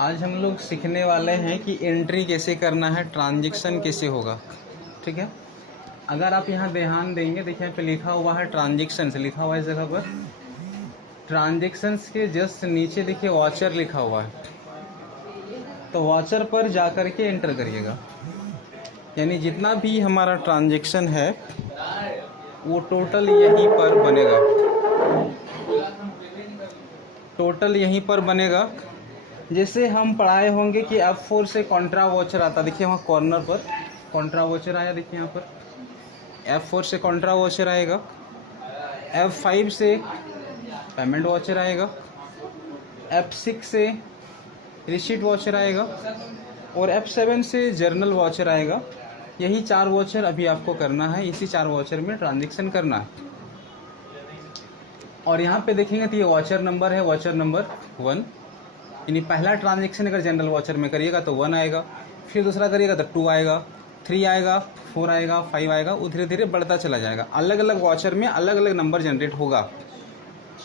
आज हम लोग सीखने वाले हैं कि एंट्री कैसे करना है, ट्रांजैक्शन कैसे होगा। ठीक है, अगर आप यहाँ ध्यान देंगे, देखिए यहाँ पे लिखा हुआ है ट्रांजैक्शंस, लिखा हुआ है इस जगह पर। ट्रांजैक्शंस के जस्ट नीचे देखिए वॉचर लिखा हुआ है, तो वॉचर पर जा कर के एंटर करिएगा। यानी जितना भी हमारा ट्रांजैक्शन है वो टोटल यहीं पर बनेगा, टोटल यहीं पर बनेगा। जैसे हम पढ़ाए होंगे कि F4 से कॉन्ट्रा वॉचर आता, देखिए वहाँ कॉर्नर पर कॉन्ट्रा वॉचर आया, देखिए यहाँ पर F4 से कॉन्ट्रा वॉचर आएगा, F5 से पेमेंट वॉचर आएगा, F6 से रिसीट वॉचर आएगा और F7 से जर्नल वॉचर आएगा। यही 4 वॉचर अभी आपको करना है, इसी 4 वॉचर में ट्रांजैक्शन करना है। और यहाँ पे देखेंगे तो ये वॉचर नंबर है, वॉचर नंबर 1, यानी पहला ट्रांजैक्शन अगर जनरल वॉचर में करिएगा तो 1 आएगा, फिर दूसरा करिएगा तो 2 आएगा, 3 आएगा, 4 आएगा, 5 आएगा, वो धीरे धीरे बढ़ता चला जाएगा। अलग अलग वॉचर में अलग अलग नंबर जनरेट होगा।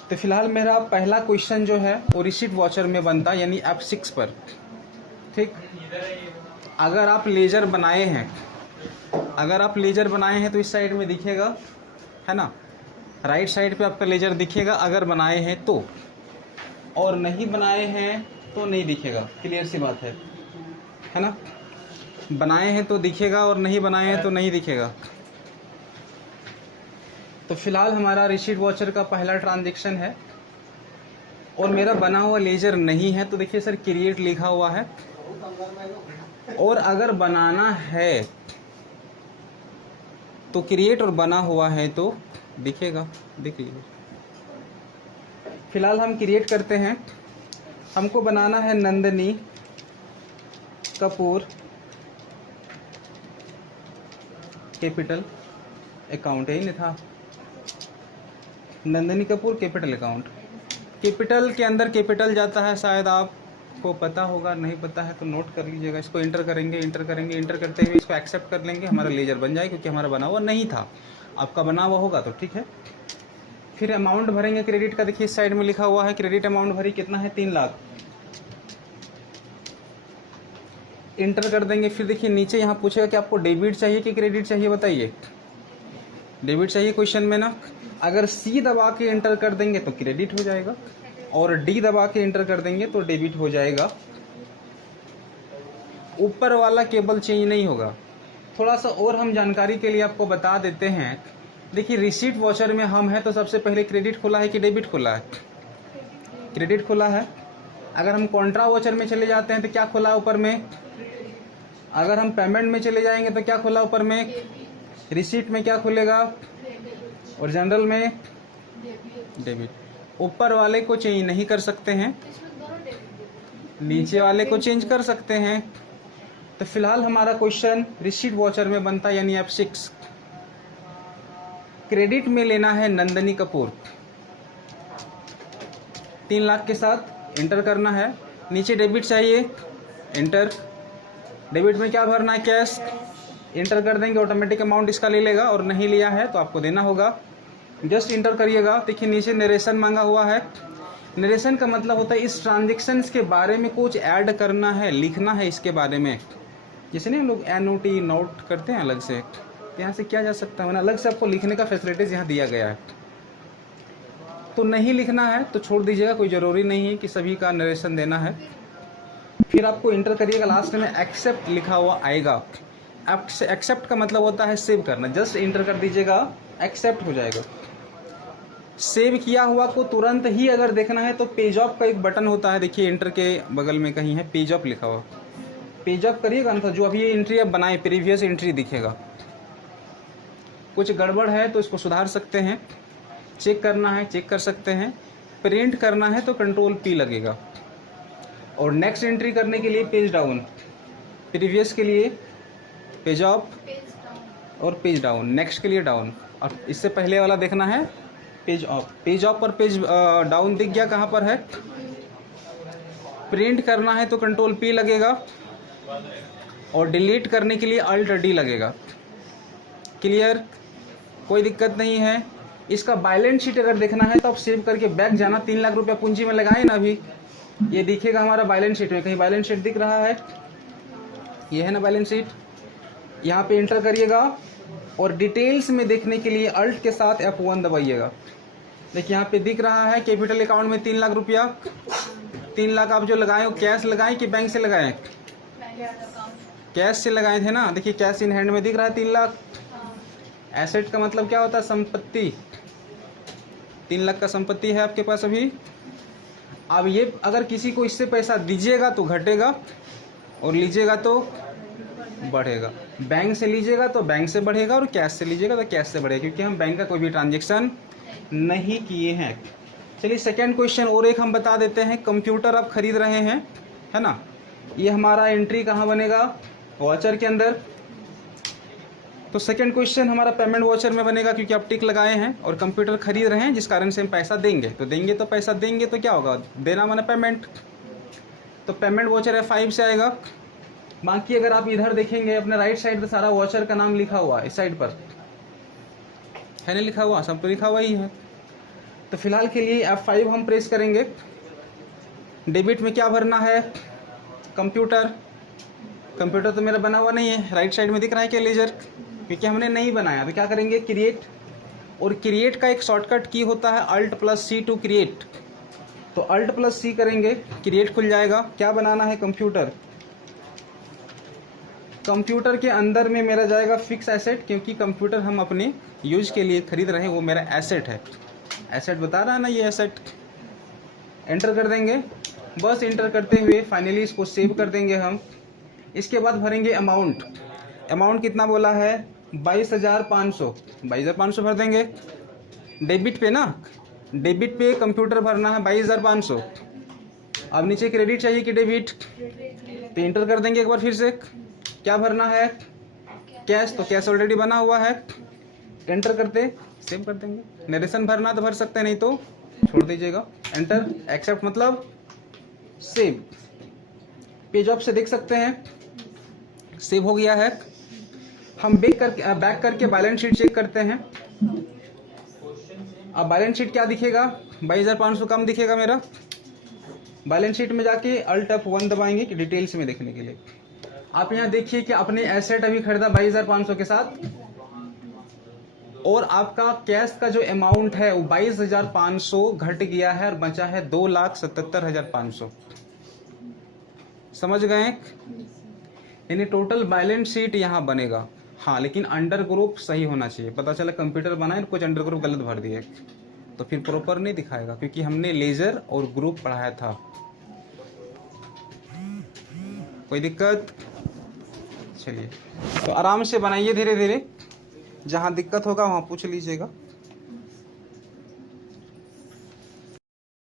तो फिलहाल मेरा पहला क्वेश्चन जो है वो रिसीट वॉचर में बनता, यानी F6 पर। ठीक, अगर आप लेजर बनाए हैं, अगर आप लेजर बनाए हैं तो इस साइड में दिखेगा, है ना, राइट साइड पे आपका लेजर दिखेगा अगर बनाए हैं तो, और नहीं बनाए हैं तो नहीं दिखेगा। क्लियर सी बात है ना। बनाए हैं तो दिखेगा और नहीं बनाए हैं तो नहीं दिखेगा। तो फिलहाल हमारा रिसीट वॉचर का पहला ट्रांजैक्शन है और मेरा बना हुआ लेजर नहीं है, तो देखिए सर क्रिएट लिखा हुआ है। और अगर बनाना है तो क्रिएट और बना हुआ है तो दिखेगा, देख लीजिए। फिलहाल हम क्रिएट करते हैं। हमको बनाना है नंदनी कपूर कैपिटल अकाउंट, यही नहीं था, Nandini Kapoor capital account. Capital के अंदर कैपिटल जाता है, शायद आपको पता होगा, नहीं पता है तो नोट कर लीजिएगा। इसको इंटर करेंगे, इंटर करेंगे, इंटर करते हुए इसको एक्सेप्ट कर लेंगे, हमारा लेजर बन जाए, क्योंकि हमारा बना हुआ नहीं था। आपका बना हुआ होगा तो ठीक है। फिर अमाउंट भरेंगे क्रेडिट का, देखिए इस साइड में लिखा हुआ है क्रेडिट अमाउंट भरी, कितना है 3 लाख, इंटर कर देंगे। फिर देखिए नीचे यहाँ पूछेगा कि आपको डेबिट चाहिए कि क्रेडिट चाहिए, बताइए। डेबिट चाहिए क्वेश्चन में ना, अगर C दबा के इंटर कर देंगे तो क्रेडिट हो जाएगा, और D दबा के इंटर कर देंगे तो डेबिट हो जाएगा। ऊपर वाला केबल चेंज नहीं होगा। थोड़ा सा और हम जानकारी के लिए आपको बता देते हैं। देखिए रिसीट वॉचर में हम हैं तो सबसे पहले क्रेडिट खुला है कि डेबिट खुला है? क्रेडिट खुला है। अगर हम कॉन्ट्रा वॉचर में चले जाते हैं तो क्या खुला है ऊपर में? अगर हम पेमेंट में चले जाएंगे तो क्या खुला ऊपर में? रिसीट में क्या खुलेगा? और जनरल में डेबिट। ऊपर वाले को चेंज नहीं कर सकते हैं, नीचे वाले को चेंज कर सकते हैं। तो फिलहाल हमारा क्वेश्चन रिसीट वॉचर में बनता है, यानी F6। क्रेडिट में लेना है नंदनी कपूर, 3 लाख के साथ इंटर करना है। नीचे डेबिट चाहिए, इंटर। डेबिट में क्या भरना है? कैश, इंटर कर देंगे, ऑटोमेटिक अमाउंट इसका ले लेगा, और नहीं लिया है तो आपको देना होगा, जस्ट इंटर करिएगा। देखिए नीचे नरेशन मांगा हुआ है। नरेशन का मतलब होता है इस ट्रांजेक्शन्स के बारे में कुछ ऐड करना है, लिखना है इसके बारे में। जैसे नहीं लोग एनओटी नोट करते हैं अलग से, यहाँ से किया जा सकता है, अलग से आपको लिखने का फैसिलिटीज यहाँ दिया गया है। तो नहीं लिखना है तो छोड़ दीजिएगा, कोई ज़रूरी नहीं है कि सभी का नरेशन देना है। फिर आपको इंटर करिएगा, लास्ट में एक्सेप्ट लिखा हुआ आएगा। एक्सेप्ट का मतलब होता है सेव करना, जस्ट इंटर कर दीजिएगा, एक्सेप्ट हो जाएगा। सेव किया हुआ को तुरंत ही अगर देखना है तो पेज ऑफ का एक बटन होता है, देखिए इंटर के बगल में कहीं है पेज ऑफ लिखा हुआ, पेज ऑफ करिएगा ना, तो जो अभी ये एंट्री आप बनाए प्रीवियस एंट्री दिखेगा। कुछ गड़बड़ है तो इसको सुधार सकते हैं, चेक करना है चेक कर सकते हैं, प्रिंट करना है तो कंट्रोल P लगेगा। और नेक्स्ट एंट्री करने के लिए पेज डाउन, प्रीवियस के लिए पेज अप और पेज डाउन, नेक्स्ट के लिए डाउन, और इससे पहले वाला देखना है पेज अप। पेज अप और पेज डाउन दिख गया, कहाँ पर है? प्रिंट करना है तो कंट्रोल P लगेगा, और डिलीट करने के लिए अल्ट D लगेगा। क्लियर, कोई दिक्कत नहीं है। इसका बैलेंस शीट अगर देखना है तो आप सेव करके बैक जाना, 3 लाख रुपया पूंजी में लगाए ना अभी, ये दिखेगा हमारा बैलेंस शीट में। कहीं बैलेंस शीट दिख रहा है? ये है ना बैलेंस शीट। यहाँ पे एंटर करिएगा और डिटेल्स में देखने के लिए अल्ट के साथ F1 दबाइएगा। देखिए यहाँ पे दिख रहा है कैपिटल अकाउंट में 3 लाख रुपया। 3 लाख आप जो लगाए हो कैश लगाए कि बैंक से लगाए? कैश से लगाए थे ना। देखिए कैश इन हैंड में दिख रहा है 3 लाख। एसेट का मतलब क्या होता है? संपत्ति। 3 लाख का संपत्ति है आपके पास अभी। अब ये अगर किसी को इससे पैसा दीजिएगा तो घटेगा और लीजिएगा तो बढ़ेगा। बैंक से लीजिएगा तो बैंक से बढ़ेगा और कैश से लीजिएगा तो कैश से बढ़ेगा, क्योंकि हम बैंक का कोई भी ट्रांजेक्शन नहीं किए हैं। चलिए सेकंड क्वेश्चन और एक हम बता देते हैं। कंप्यूटर आप खरीद रहे हैं, है ना। ये हमारा एंट्री कहाँ बनेगा? वॉचर के अंदर। तो सेकंड क्वेश्चन हमारा पेमेंट वॉचर में बनेगा, क्योंकि आप टिक लगाए हैं और कंप्यूटर खरीद रहे हैं, जिस कारण से हम पैसा देंगे। तो देंगे तो पैसा देंगे तो क्या होगा? देना माने पेमेंट। तो पेमेंट वॉचर F5 से आएगा। बाकी अगर आप इधर देखेंगे अपने राइट साइड पे सारा वॉचर का नाम लिखा हुआ है। इस साइड पर है ना लिखा हुआ? सब तो लिखा हुआ ही है। तो फिलहाल के लिए F5 हम प्रेस करेंगे। डेबिट में क्या भरना है? कंप्यूटर। कंप्यूटर तो मेरा बना हुआ नहीं है। राइट साइड में दिख रहा है क्या लेजर? क्योंकि हमने नहीं बनाया। तो क्या करेंगे? क्रिएट। और क्रिएट का एक शॉर्टकट की होता है Alt+C टू क्रिएट। तो Alt+C करेंगे, क्रिएट खुल जाएगा। क्या बनाना है? कंप्यूटर। कंप्यूटर के अंदर में मेरा जाएगा फिक्स एसेट, क्योंकि कंप्यूटर हम अपने यूज के लिए खरीद रहे हैं, वो मेरा एसेट है। एसेट बता रहा है ना, ये एसेट। एंटर कर देंगे। बस एंटर करते हुए फाइनली इसको सेव कर देंगे हम। इसके बाद भरेंगे अमाउंट। अमाउंट कितना बोला है? 22,500। 22,500 भर देंगे। डेबिट पे ना, डेबिट पे कंप्यूटर भरना है 22,500। अब नीचे क्रेडिट चाहिए कि डेबिट? तो एंटर कर देंगे एक बार फिर से। क्या भरना है? कैश। तो कैश ऑलरेडी बना हुआ है। एंटर करते सेव कर देंगे। नरेशन भरना तो भर सकते हैं, नहीं तो छोड़ दीजिएगा। एंटर। एक्सेप्ट मतलब सेव। पेज ऑफ से देख सकते हैं सेव हो गया है। हम बैक करके बैलेंस शीट चेक करते हैं। अब बैलेंस शीट क्या दिखेगा? 22,500 कम दिखेगा मेरा। बैलेंस शीट में जाके Alt+F1 दबाएंगे कि डिटेल्स में देखने के लिए। आप यहाँ देखिए कि अपने एसेट अभी खरीदा 22,500 के साथ, और आपका कैश का जो अमाउंट है वो 22,500 घट गया है और बचा है 2,77,500। समझ गए? यानी टोटल बैलेंस शीट यहाँ बनेगा। हाँ, लेकिन अंडर ग्रुप सही होना चाहिए। पता चला कंप्यूटर बनाए कुछ अंडर ग्रुप गलत भर दिए तो फिर प्रॉपर नहीं दिखाएगा, क्योंकि हमने लेजर और ग्रुप पढ़ाया था। कोई दिक्कत? चलिए, तो आराम से बनाइए धीरे धीरे। जहाँ दिक्कत होगा वहाँ पूछ लीजिएगा।